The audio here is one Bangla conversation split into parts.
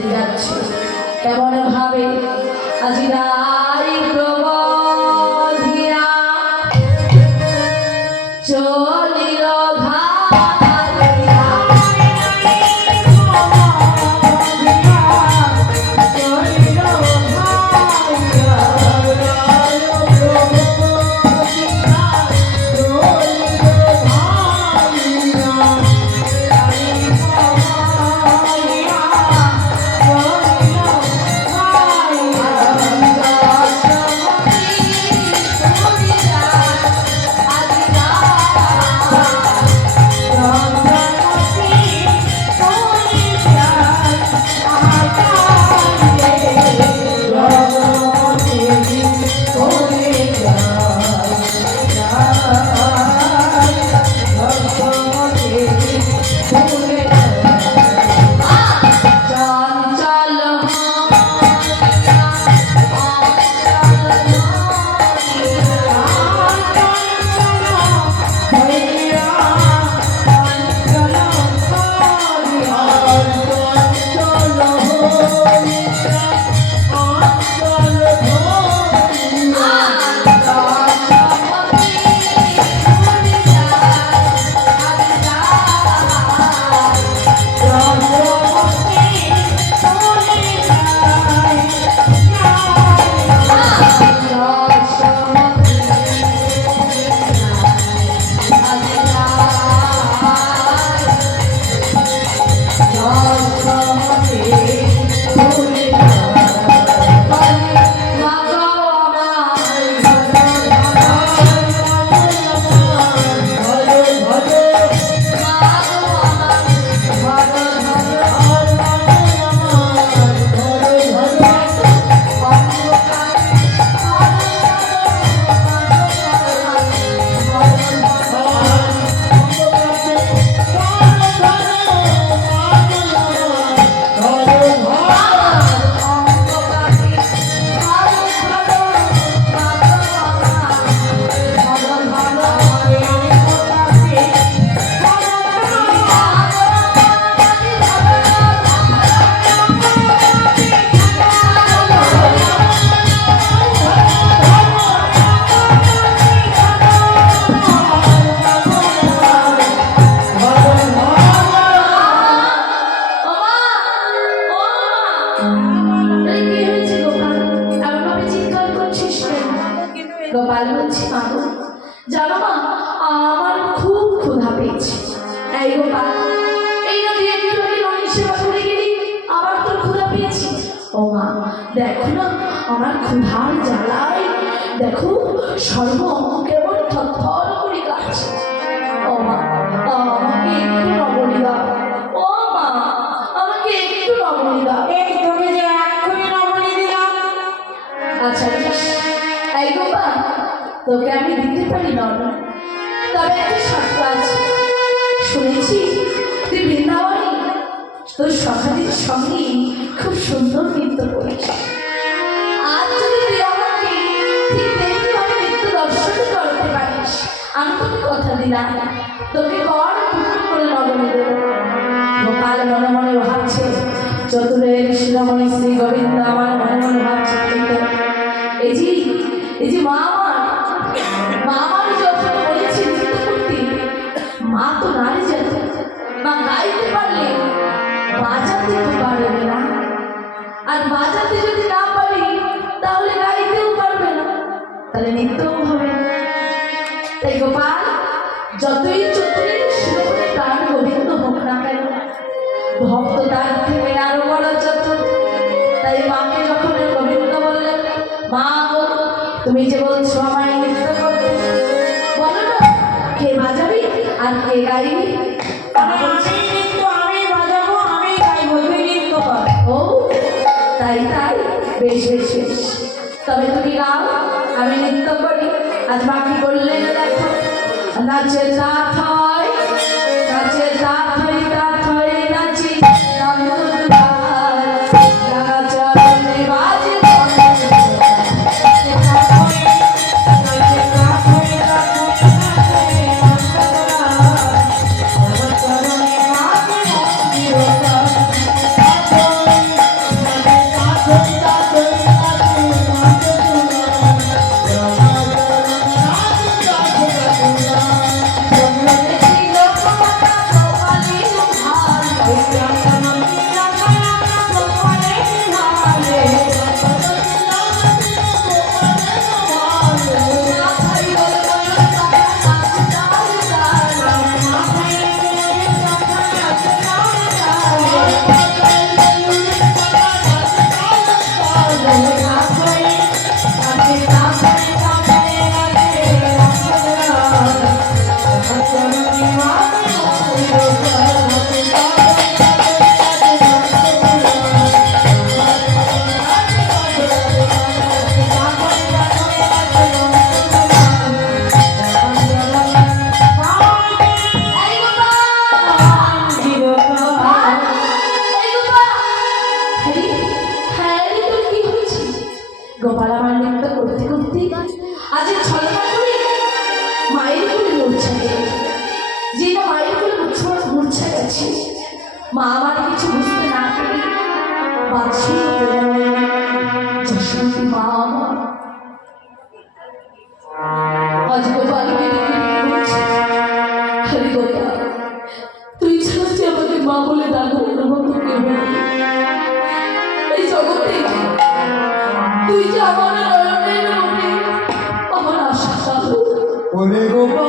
যেতে যাচ্ছে কেমন ভাবে আজি রাই প্রবধিয়া চলিল গোপাল বলছি মাগো জানো মা আমার খুব ক্ষুধা পেয়েছে। এই গোপাল এই না দিয়ে ননি সেবা করে গেলি আবার তোর ক্ষুধা পেয়েছি। ও মা দেখো না আমার ক্ষুধার জ্বালায় দেখো সর্ব অঙ্গ কেমন থরথর করে কাঁপছে। ও মা আমাকে একটু নবনী দাও। ও মা আমাকে একটু নবনী দাও। এই তুমি যে এক্ষুনি নবনী দিলাম। আচ্ছা এই গোপাল তোকে আমি দিতে পারি না, তবে একটা শর্ত আছে। শুনেছি তুই বৃন্দাবনে তোর সখাদের সঙ্গে খুব সুন্দর নৃত্য করিস। আর যদি তুই আমাকে ঠিক তেমনিভাবে নৃত্য দর্শন করতে পারিস আমি তোকে কথা দিলাম তোকে কর করে নবনী দেব। গোপাল মনে মনে ভাবছে চতুরের শিরোমণি শ্রী গোবিন্দ আমার মনে মনে ভাবছে এই যে মা আমার যখন বলেছি নৃত্য করতে মা তো নারী যেতে বা গাইতে পারলে বাজাতে তো পারবে না, আর বাজাতে যদি না পারি তাহলে গাইতেও পারবে না, তাহলে নৃত্যও হবে না। তাই গোপাল যতই চতুরের শিরোমণি প্রাণ গোবিন্দ হোক না কেন ভক্ত তার থেকে আরো বড় চতুর। তাই মাকে যখন গোবিন্দ বললেন মা তুমি যে বলছো আমায় নৃত্য করতে বলো না কে বাজাবি আর কে গাইবি? আমি বাজাবো আমি গাইবো তুই নৃত্য কর। ও তাই বেশ বেশ বেশ তবে তুমি গাও আমি নৃত্য করি। আজ মা কি করলেন দেখো নাচে রাত হয় নাচে রাত হয় নাচি গোপাল আমার নৃত্য করতে করতে আজ ছলনা করে মায়ের কোলে মূর্ছা গেল। যে না মায়ের কোলে মূর্ছা গেছে, মা আমার কিছু বুঝতে না পেরে বাঁচিয়ে যশোমতী মা আমার আজ গোপালকে হরি গোপাল, তুই ছাড়া যে আমাকে মা বলে ডাকবার মতো কেউ নেই এই জগতে। তুই যে আমার নয়নের মনে আমার আশা পাবো। ওরে গোপাল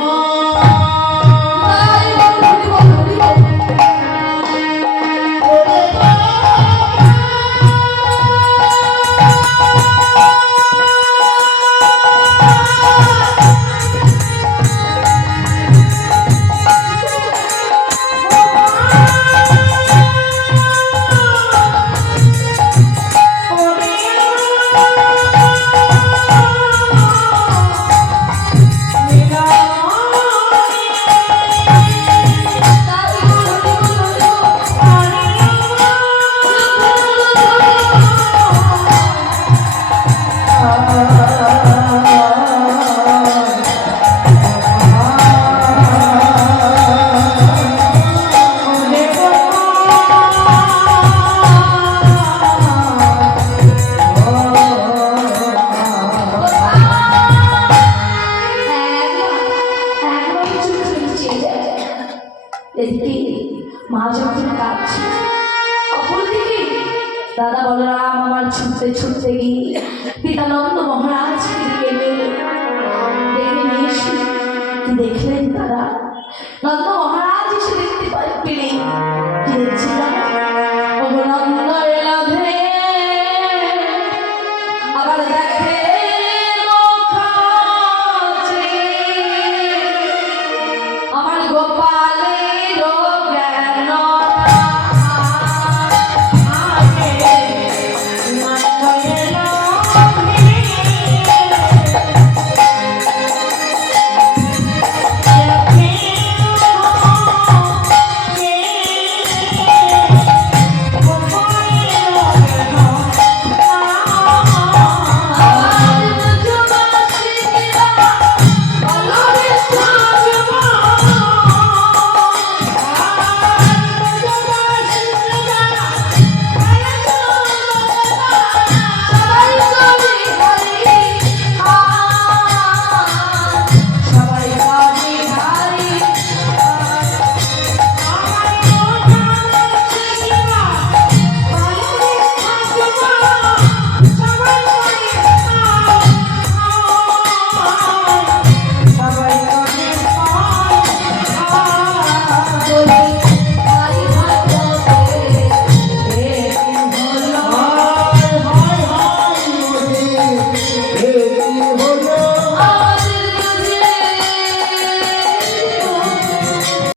মা যখন কাঁদছে, অপরদিকে দাদা বলরাম আমার ছুটতে ছুটতে গিয়ে পিতানন্দ মহারাজকে ডেকে নিয়ে এসে দেখলেন তারা নন্দ